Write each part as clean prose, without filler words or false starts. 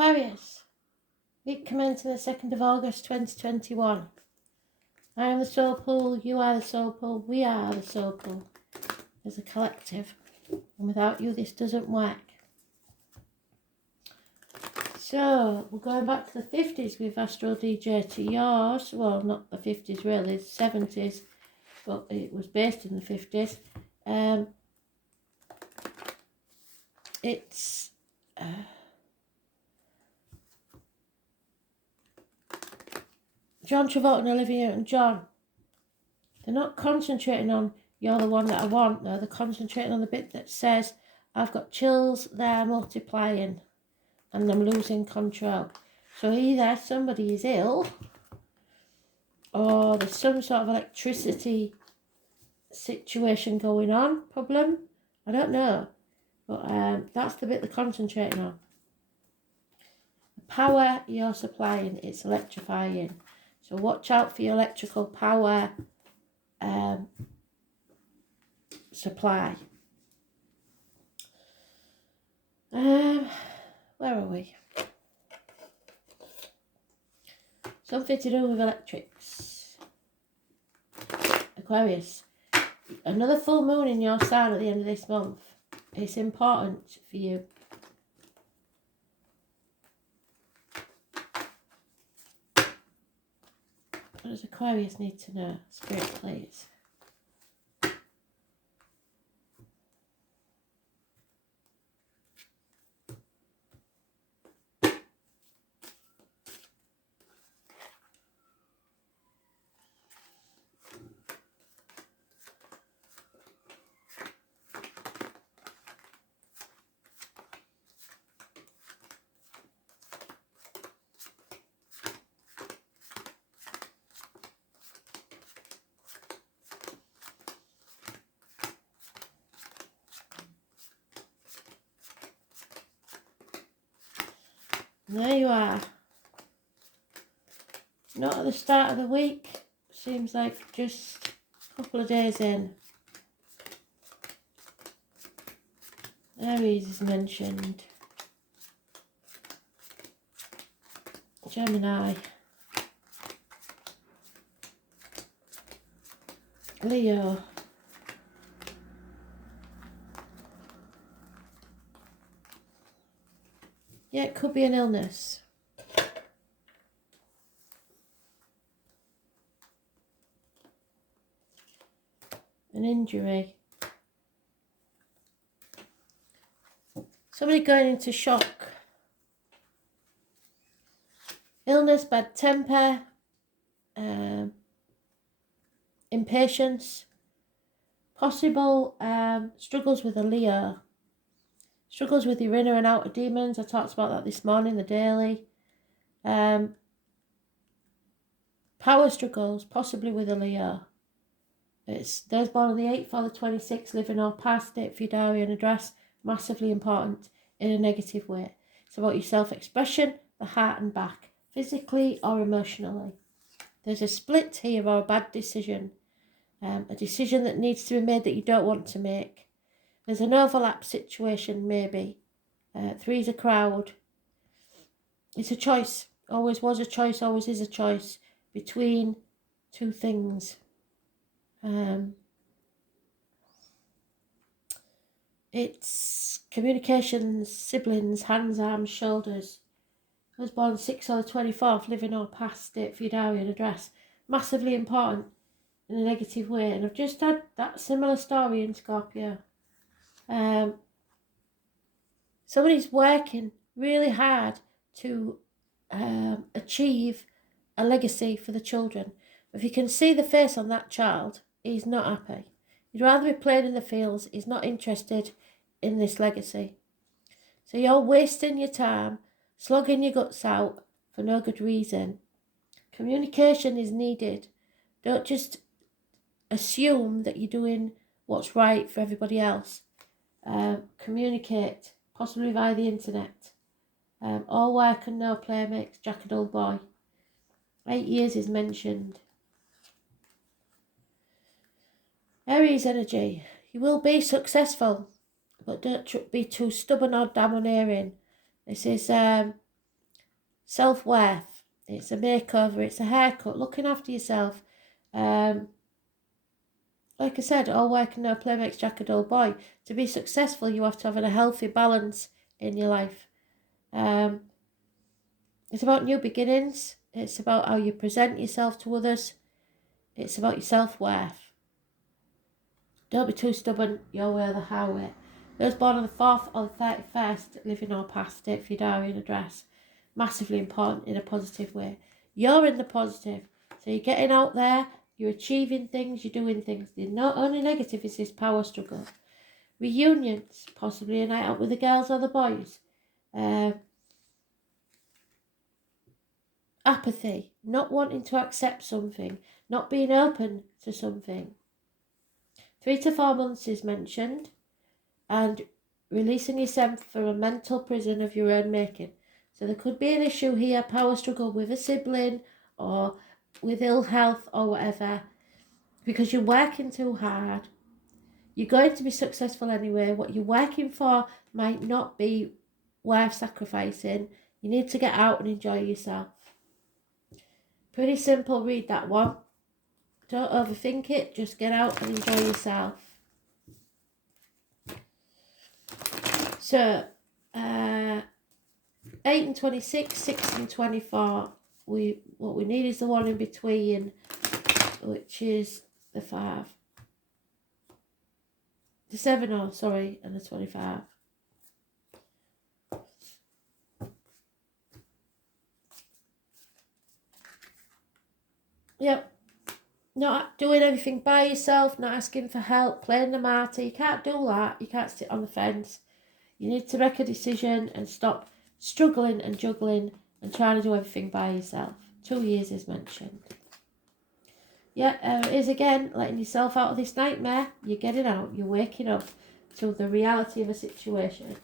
Aquarius, week commencing the 2nd of August 2021. I am the soul pool, you are the soul pool, we are the soul pool as a collective. And without you, this doesn't work. So, we're going back to the 50s with Astro DJ to yours. Well, not the 50s really, the 70s, but it was based in the 50s. It's John Travolta and Olivia Newton-John. They're not concentrating on you're the one that I want, though. They're concentrating on the bit that says I've got chills, they're multiplying, and I'm losing control. So either somebody is ill, or there's some sort of electricity situation going on, problem. I don't know. But that's the bit they're concentrating on. The power you're supplying, it's electrifying. So watch out for your electrical power supply. Where are we? Something to do with electrics. Aquarius. Another full moon in your sign at the end of this month. It's important for you. What does Aquarius need to know? Spirit, please. There you are. Not at the start of the week. Seems like just a couple of days in. Aries is mentioned. Gemini. Leo. Yeah, it could be an illness. An injury. Somebody going into shock. Illness, bad temper, impatience. Possible struggles with a Leo. Struggles with your inner and outer demons. I talked about that this morning, the daily. Power struggles, possibly with a Leo. It's those born on the 8th or the 26th, living or past, date for your diary and address. Massively important in a negative way. It's about your self-expression, the heart and back, physically or emotionally. There's a split here or a bad decision. A decision that needs to be made that you don't want to make. There's an overlap situation, maybe. 3's a crowd. It's a choice. Always was a choice, always is a choice between two things. It's communications, siblings, hands, arms, shoulders. I was born 6th or the 24th, living or past, date for your diary and address. Massively important in a negative way. And I've just had that similar story in Scorpio. Somebody's working really hard to achieve a legacy for the children. If you can see the face on that child, he's not happy. He'd rather be playing in the fields. He's not interested in this legacy. So you're wasting your time, slogging your guts out for no good reason. Communication is needed. Don't just assume that you're doing what's right for everybody else. Communicate, possibly via the internet. All work and no play makes Jack a dull boy. 8 years is mentioned. Aries energy. You will be successful, but don't be too stubborn or domineering. This is Self-worth. It's a makeover. It's a haircut. Looking after yourself. Like I said, all work and no play makes Jack a dull boy. To be successful, you have to have a healthy balance in your life. It's about new beginnings. It's about how you present yourself to others. It's about your self-worth. Don't be too stubborn, your way or the highway. Those born on the 4th or the 31st, living or past it for your diary and address. Massively important in a positive way. You're in the positive. So you're getting out there, you're achieving things, you're doing things. The only negative is this power struggle. Reunions, possibly a night out with the girls or the boys. Apathy, not wanting to accept something, not being open to something. 3 to 4 months is mentioned, and releasing yourself from a mental prison of your own making. So there could be an issue here, power struggle with a sibling or with ill health or whatever, because you're working too hard. You're going to be successful anyway. What you're working for might not be worth sacrificing. You need to get out and enjoy yourself. Pretty simple, read that one. Don't overthink it, just get out and enjoy yourself. So, 8 and 26, 6 and 24. What we need is the one in between, which is the 5. The 7, and the 25. Yep. Not doing everything by yourself, not asking for help, playing the martyr. You can't do that. You can't sit on the fence. You need to make a decision and stop struggling and juggling and trying to do everything by yourself. 2 years is mentioned. Yeah, it is again, letting yourself out of this nightmare. You're getting out. You're waking up to the reality of a situation.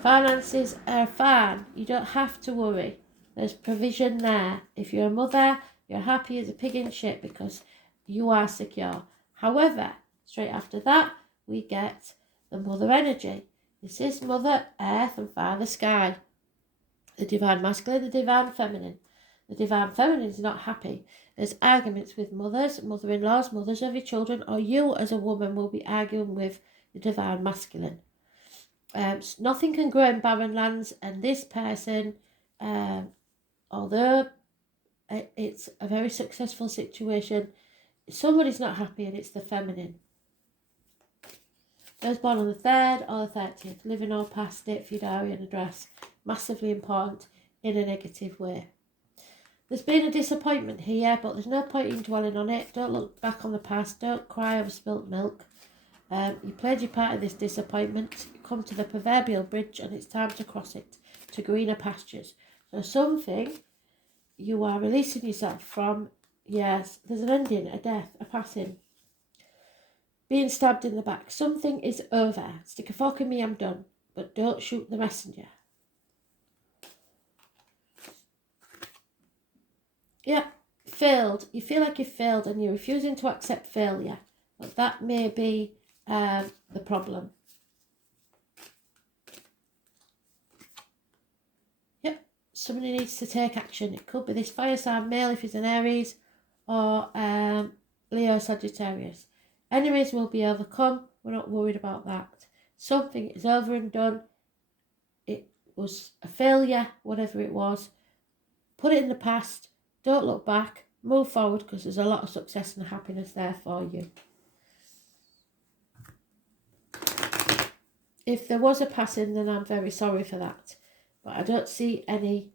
Finances are fine. You don't have to worry. There's provision there. If you're a mother, you're happy as a pig in shit because you are secure. However, straight after that, we get the mother energy. This is Mother Earth and Father Sky. The divine masculine, the divine feminine. The divine feminine is not happy. There's arguments with mothers, mother-in-laws, mothers of your children, or you as a woman will be arguing with the divine masculine. Nothing can grow in barren lands, and this person, although it's a very successful situation, somebody's not happy, and it's the feminine. Those born on the 3rd or the 30th, living or past it for your diary and address. Massively important in a negative way. There's been a disappointment here, but there's no point in dwelling on it. Don't look back on the past. Don't cry over spilt milk. You played your part in this disappointment. You come to the proverbial bridge and it's time to cross it to greener pastures. So something you are releasing yourself from. Yes, there's an ending, a death, a passing. Being stabbed in the back. Something is over. Stick a fork in me, I'm done. But don't shoot the messenger. Yeah, failed. You feel like you failed and you're refusing to accept failure. But that may be the problem. Yep, somebody needs to take action. It could be this fire sign male if he's an Aries, or Leo Sagittarius. Enemies will be overcome. We're not worried about that. Something is over and done. It was a failure, whatever it was. Put it in the past. Don't look back. Move forward because there's a lot of success and happiness there for you. If there was a passing, then I'm very sorry for that. But I don't see any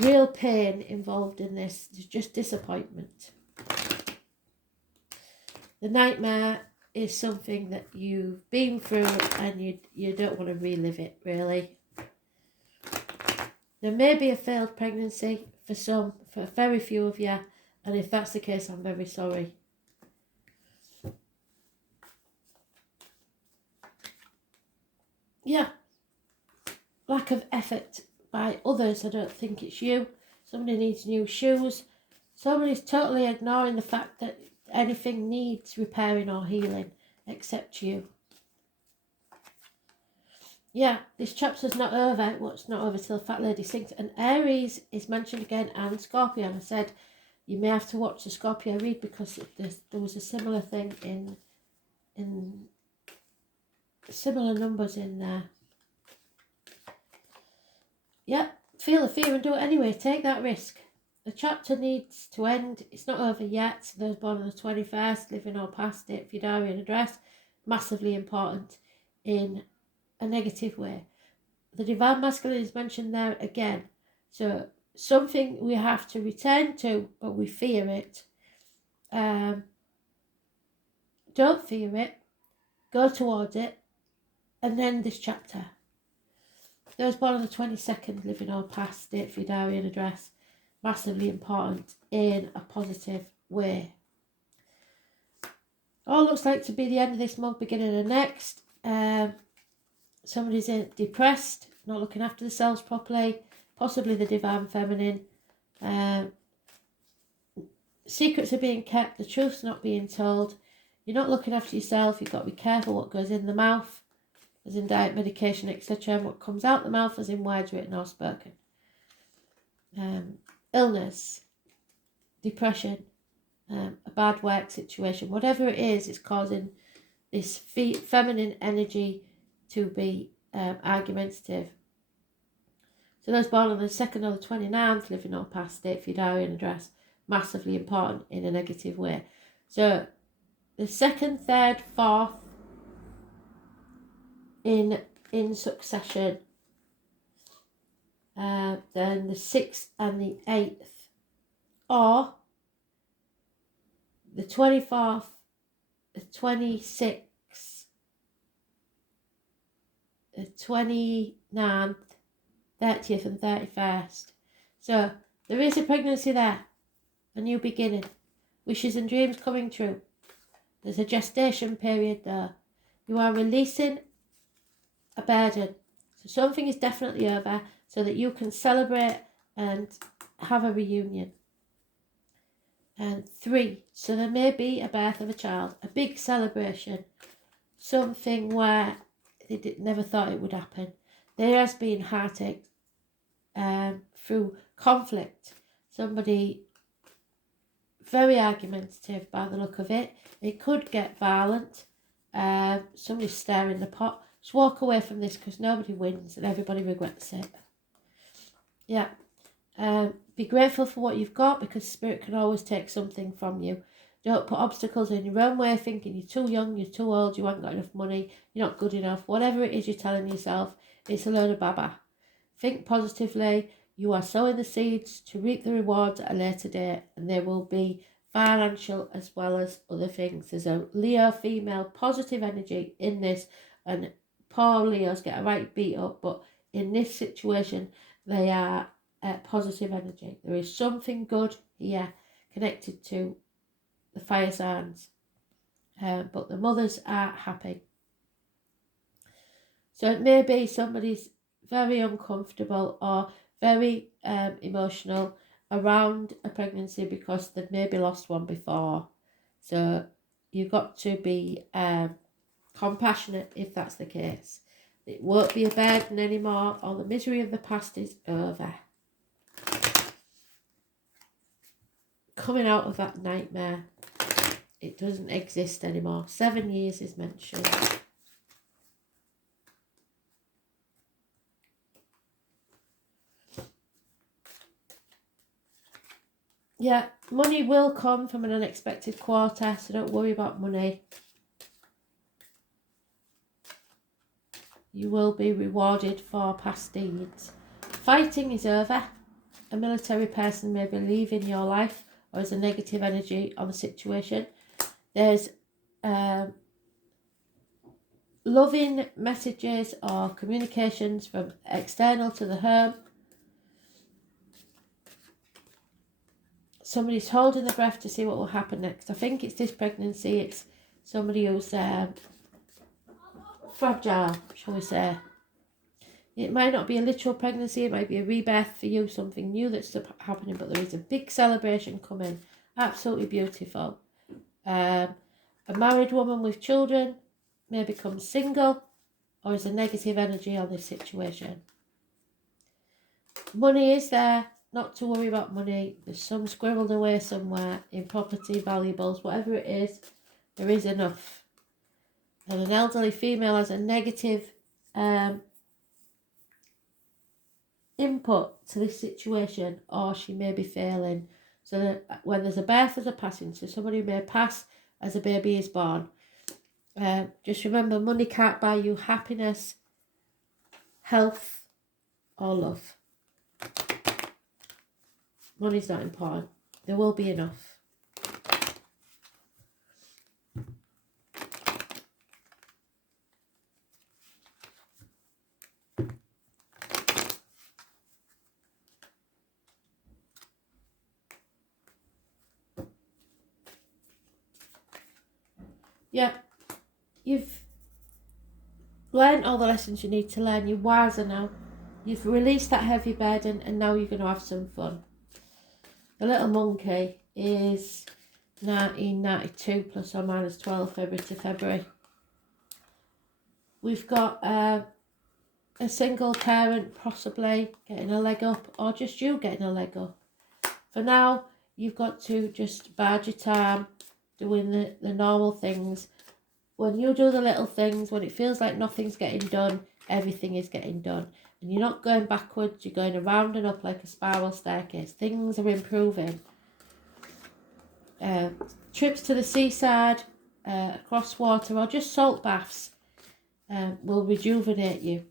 real pain involved in this. There's just disappointment. The nightmare is something that you've been through and you don't want to relive it, really. There may be a failed pregnancy for some, for very few of you, and if that's the case, I'm very sorry. Yeah. Lack of effort by others. I don't think it's you. Somebody needs new shoes. Somebody's totally ignoring the fact that anything needs repairing or healing except you. Yeah, this chapter's not over. Well, it's not over till the fat lady sings. And Aries is mentioned again, and Scorpio. And I said you may have to watch the Scorpio read because there was a similar thing in similar numbers in there. Yeah, feel the fear and do it anyway. Take that risk. The chapter needs to end. It's not over yet. Those born on the 21st, living or past it, for your diary and address, massively important in a negative way. The divine masculine is mentioned there again. So something we have to return to, but we fear it. Don't fear it. Go towards it. And then this chapter. Those born on the 22nd, living or past it, for your diary and address, massively important in a positive way. All looks like to be the end of this month, beginning of next. Somebody's depressed, not looking after themselves properly, possibly the divine feminine. Secrets are being kept, the truth's not being told. You're not looking after yourself. You've got to be careful what goes in the mouth, as in diet, medication, etc., and what comes out the mouth, as in words written or spoken. Illness, depression, a bad work situation, whatever it is, it's causing this feminine energy to be argumentative. So those born on the 2nd or the 29th, living or past it, for your diary and address, massively important in a negative way. So the 2nd, 3rd, 4th in succession. Then the 6th and the 8th, or the 24th, the 26th, the 29th, 30th and 31st. So there is a pregnancy there, a new beginning, wishes and dreams coming true. There's a gestation period there. You are releasing a burden. So something is definitely over so that you can celebrate and have a reunion. And 3, so there may be a birth of a child, a big celebration, something where they never thought it would happen. There has been heartache through conflict. Somebody very argumentative by the look of it. It could get violent. Somebody's stirring the pot. Just walk away from this because nobody wins and everybody regrets it. Yeah. Be grateful for what you've got because spirit can always take something from you. Don't put obstacles in your own way thinking you're too young, you're too old, you haven't got enough money, you're not good enough. Whatever it is you're telling yourself, it's a load of baba. Think positively. You are sowing the seeds to reap the rewards at a later date, and there will be financial as well as other things. There's a Leo female positive energy in this, and poor Leos get a right beat up, but in this situation they are positive energy. There is something good here connected to the fire signs, but the mothers are happy. So it may be somebody's very uncomfortable or very emotional around a pregnancy because they've maybe lost one before. So you've got to be compassionate if that's the case. It won't be a burden anymore. All the misery of the past is over. Coming out of that nightmare, it doesn't exist anymore. 7 years is mentioned. Yeah, money will come from an unexpected quarter, so don't worry about money. You will be rewarded for past deeds. Fighting is over. A military person may be leaving your life or is a negative energy on the situation. There's loving messages or communications from external to the home. Somebody's holding their breath to see what will happen next. I think it's this pregnancy. It's somebody who's fragile, shall we say. It might not be a literal pregnancy. It might be a rebirth for you, something new that's happening, but there is a big celebration coming. Absolutely beautiful. A married woman with children may become single. or is there negative energy on this situation? Money is there, not to worry about money. There's some squirreled away somewhere in property, valuables, whatever it is, there is enough. And an elderly female has a negative input to this situation, or she may be failing. So that when there's a birth, there's a passing. So somebody may pass as a baby is born. Just remember, money can't buy you happiness, health, or love. Money's not important. There will be enough. Yeah, you've learned all the lessons you need to learn. You're wiser now. You've released that heavy burden, and now you're going to have some fun. The little monkey is 1992 plus or minus 12 February to February. We've got a single parent possibly getting a leg up, or just you getting a leg up. For now, you've got to just bide your time doing the normal things. When you do the little things, when it feels like nothing's getting done, everything is getting done. And you're not going backwards, you're going around and up like a spiral staircase. Things are improving. Trips to the seaside, across water, or just salt baths will rejuvenate you.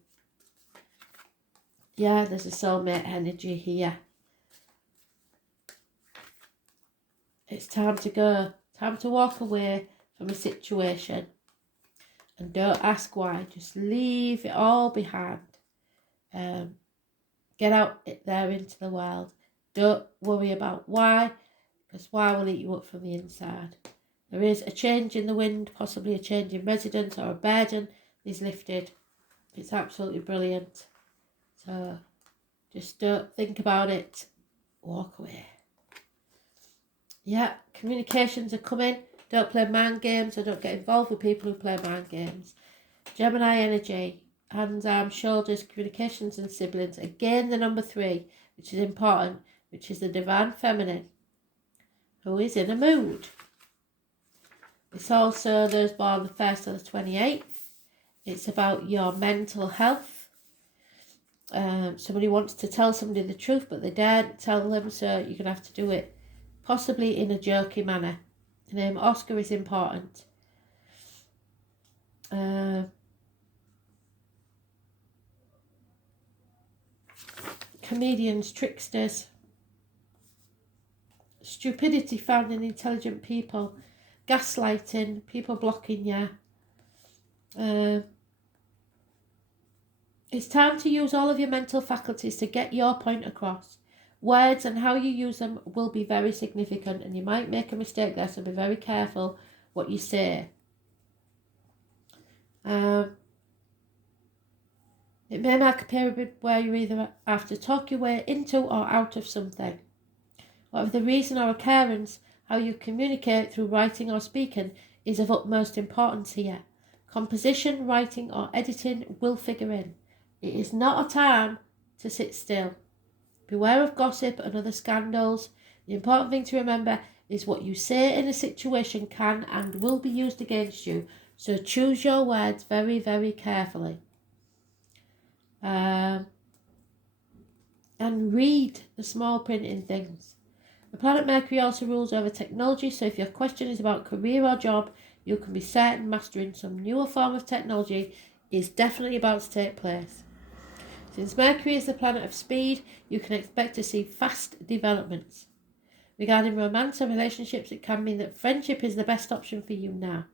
Yeah, there's a soulmate energy here. It's time to go. Time to walk away from a situation. And don't ask why. Just leave it all behind. Get out there into the world. Don't worry about why, because why will eat you up from the inside. There is a change in the wind, possibly a change in residence, or a burden is lifted. It's absolutely brilliant. So just don't think about it. Walk away. Yeah, communications are coming. Don't play mind games, or don't get involved with people who play mind games. Gemini energy, hands, arms, shoulders, communications and siblings. Again, the number 3, which is important, which is the divine feminine, who is in a mood. It's also those born the 1st or the 28th. It's about your mental health. Somebody wants to tell somebody the truth, but they daren't tell them, so you're going to have to do it possibly in a jokey manner. The name Oscar is important. Comedians, tricksters, stupidity found in intelligent people, gaslighting, people blocking you. It's time to use all of your mental faculties to get your point across. Words and how you use them will be very significant, and you might make a mistake there, so be very careful what you say. It may mark a period where you either have to talk your way into or out of something. Whatever the reason or occurrence, how you communicate through writing or speaking is of utmost importance here. Composition, writing or editing will figure in. It is not a time to sit still. Beware of gossip and other scandals. The important thing to remember is what you say in a situation can and will be used against you, so choose your words very, very carefully. And read the small print in things. The planet Mercury also rules over technology, so if your question is about career or job, you can be certain mastering some newer form of technology is definitely about to take place. Since Mercury is the planet of speed, you can expect to see fast developments. Regarding romance and relationships, it can mean that friendship is the best option for you now.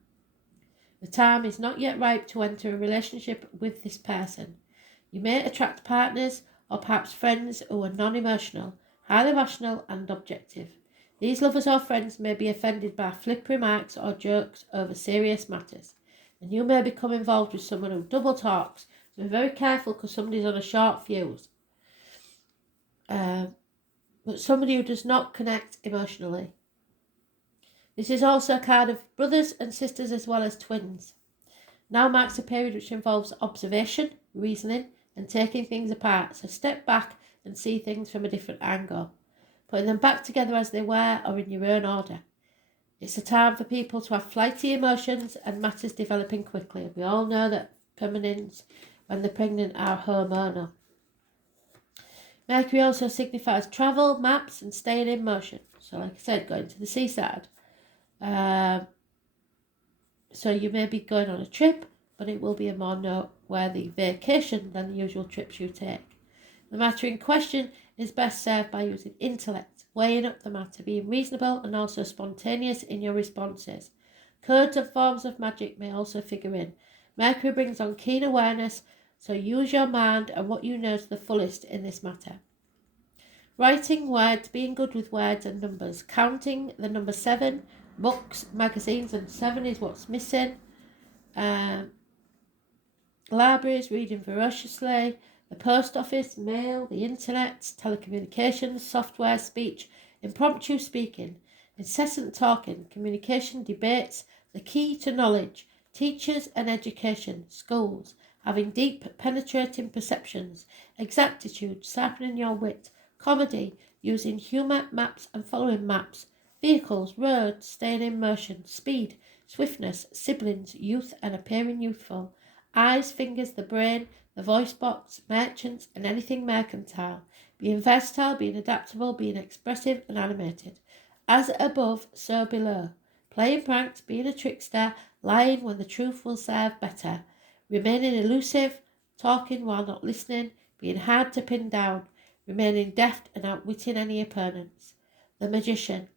The time is not yet ripe to enter a relationship with this person. You may attract partners or perhaps friends who are non-emotional, highly rational and objective. These lovers or friends may be offended by flip remarks or jokes over serious matters, and you may become involved with someone who double talks, so be very careful because somebody's on a short fuse. But somebody who does not connect emotionally. This is also a card of brothers and sisters as well as twins. Now marks a period which involves observation, reasoning, and taking things apart. So step back and see things from a different angle, putting them back together as they were or in your own order. It's a time for people to have flighty emotions and matters developing quickly. We all know that feminines, when they're pregnant, are hormonal. Mercury also signifies travel, maps, and staying in motion. So like I said, going to the seaside. So you may be going on a trip, but it will be a more noteworthy vacation than the usual trips you take. The matter in question is best served by using intellect, weighing up the matter, being reasonable and also spontaneous in your responses. Codes and forms of magic may also figure in. Mercury brings on keen awareness, so use your mind and what you know to the fullest in this matter. Writing words, being good with words and numbers, counting the number 7, books, magazines, and 7 is what's missing. Libraries, reading voraciously, the post office, mail, the internet, telecommunications, software, speech, impromptu speaking, incessant talking, communication, debates, the key to knowledge, teachers and education, schools, having deep, penetrating perceptions, exactitude, sharpening your wit, comedy, using humour, maps and following maps, vehicles, roads, staying in motion, speed, swiftness, siblings, youth and appearing youthful, eyes, fingers, the brain, the voice box, merchants, and anything mercantile. Being versatile, being adaptable, being expressive and animated. As above, so below. Playing pranks, being a trickster, lying when the truth will serve better. Remaining elusive, talking while not listening, being hard to pin down. Remaining deft and outwitting any opponents. The magician.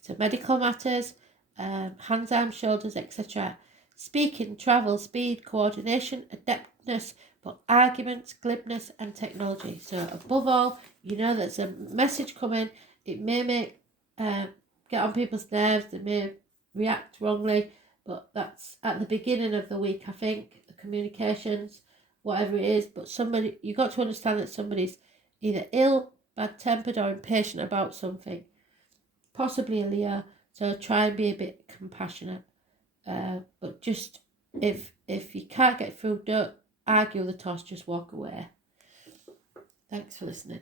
So medical matters, hands, arms, shoulders, etc. Speaking, travel, speed, coordination, adeptness, but arguments, glibness and technology. So above all, you know there's a message coming. It may make get on people's nerves. They may react wrongly, but that's at the beginning of the week, I think, the communications, whatever it is. But somebody, you got to understand that somebody's either ill, bad-tempered or impatient about something. Possibly a Leo, so try and be a bit compassionate. But just if you can't get through, don't argue the toss, just walk away. Thanks for listening.